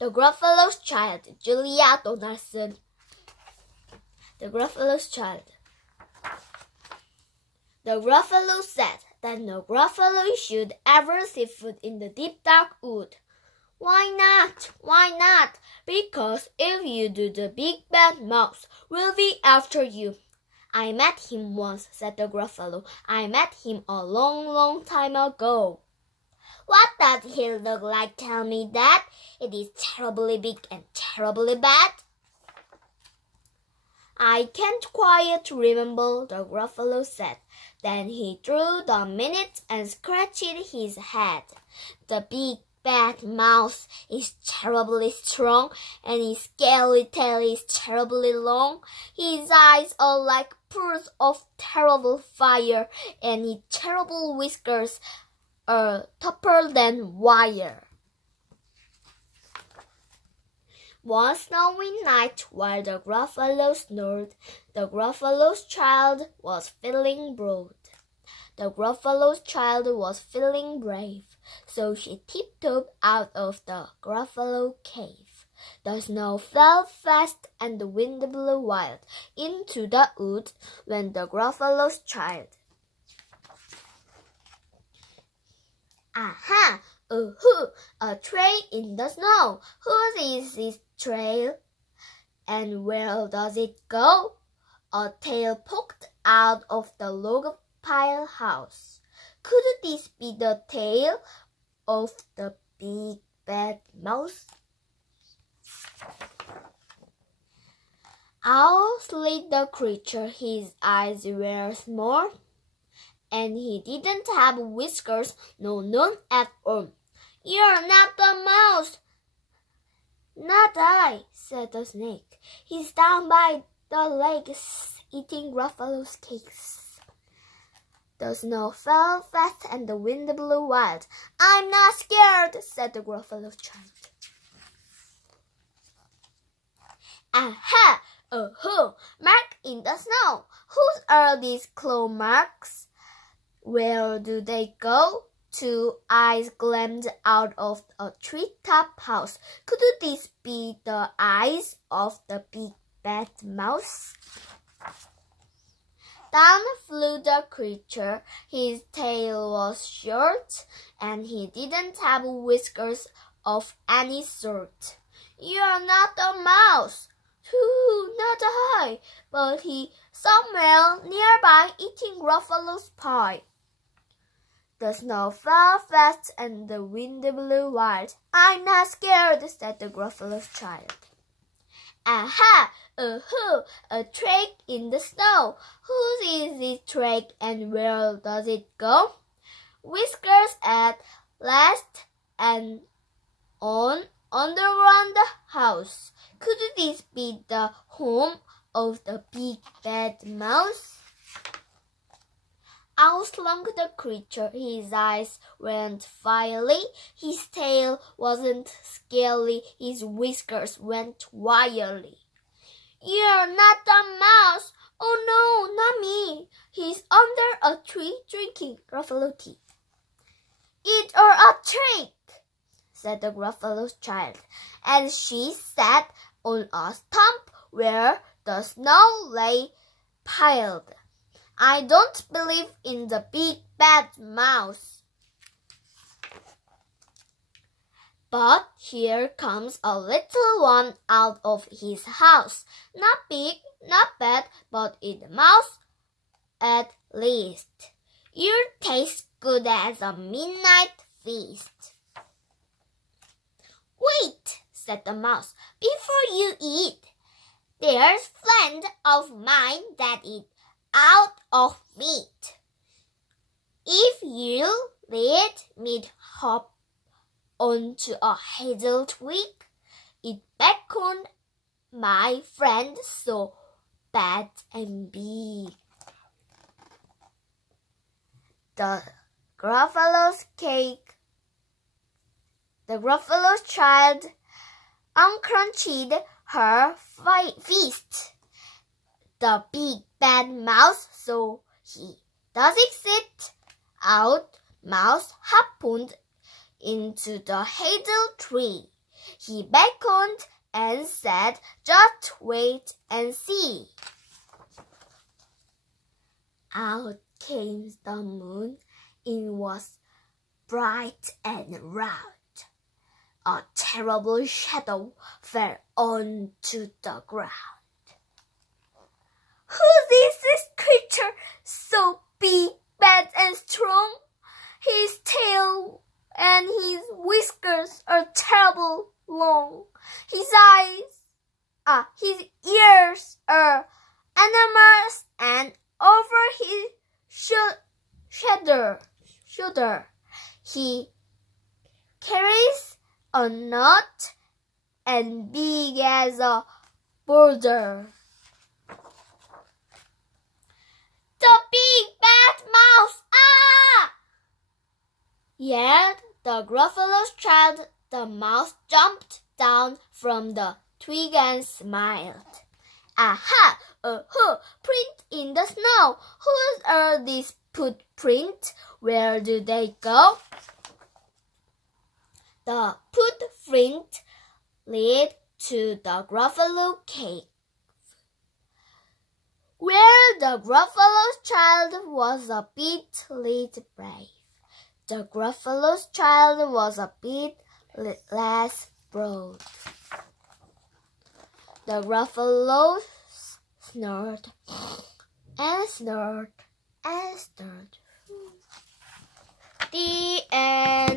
The Gruffalo's Child, Julia Donaldson. The Gruffalo's Child. The Gruffalo said that no Gruffalo should ever see food in the deep dark wood. Why not? Why not? Because if you do, the big bad mouse will be after you. I met him once, said the Gruffalo. I met him a long, long time ago. What does he look like? Tell me that. It is terribly big and terribly bad. I can't quite remember, the Gruffalo said. Then he drew the minute and scratched his head. The big bad mouse is terribly strong, and his scaly tail is terribly long. His eyes are like pools of terrible fire, and his terrible whiskers are tougher than wire. One snowy night, while the Gruffalo snored, the Gruffalo's child was feeling bold. The Gruffalo's child was feeling brave, so she tiptoed out of the Gruffalo cave. The snow fell fast and the wind blew wild into the wood when the Gruffalo's child. Aha! Ooh-hoo! A trail in the snow. Whose is this trail? And where does it go? A tail poked out of the log pile house. Could this be the tail of the big bad mouse? Out slid the creature. His eyes were small, and he didn't have whiskers, no, none at all. You're not the mouse. Not I, said the snake. He's down by the lake eating Gruffalo's cakes. The snow fell fast and the wind blew wild. I'm not scared, said the Gruffalo's child. Aha! Oh-ho! Mark in the snow. Whose are these claw marks? Where do they go? Two eyes gleamed out of a treetop house. Could this be the eyes of the big bad mouse? Down flew the creature. His tail was short, and he didn't have whiskers of any sort. You're not a mouse. Not I, but he somewhere nearby eating Gruffalo's pie. The snow fell fast and the wind blew wild. I'm not scared, said the Gruffalo's child. Aha! Ooh-hoo! A track in the snow. Whose is this track and where does it go? Whiskers at last and on underground house. Could this be the home of the big bad mouse? Out slunk the creature. His eyes weren't fiery, his tail wasn't scaly, his whiskers went wiry. You're not a mouse. Oh no, not me. He's under a tree drinking Gruffalo tea. It's a trick, said the Gruffalo's child, and she sat on a stump where the snow lay piled. I don't believe in the big bad mouse. But here comes a little one out of his house. Not big, not bad, but it's a mouse at least. You'll taste good as a midnight feast. Wait, said the mouse, before you eat. There's a friend of mine that eats out of meat. If you let meat hop onto a hazel twig, it beckoned my friend so bad and big. The Gruffalo's child uncrunched her fist. The big bad mouse saw he doesn't sit out. Mouse happened into the hazel tree. He beckoned and said, "Just wait and see." Out came the moon. It was bright and round. A terrible shadow fell onto the ground. "Who is this creature so big, bad, and strong? His tail and his whiskers are terrible long. His ears are enormous, and over his shoulder he carries a nut and big as a boulder." "The big bad mouse! Ah!" yelled the Gruffalo's child. The mouse jumped down from the twig and smiled. "Aha! Print in the snow. Whose are these footprints? Where do they go?" The footprint led to the Gruffalo cave, where the Gruffalo's child was a bit brave. The Gruffalo's child was a bit less broad. The Gruffalo snored and snored and snored. The end.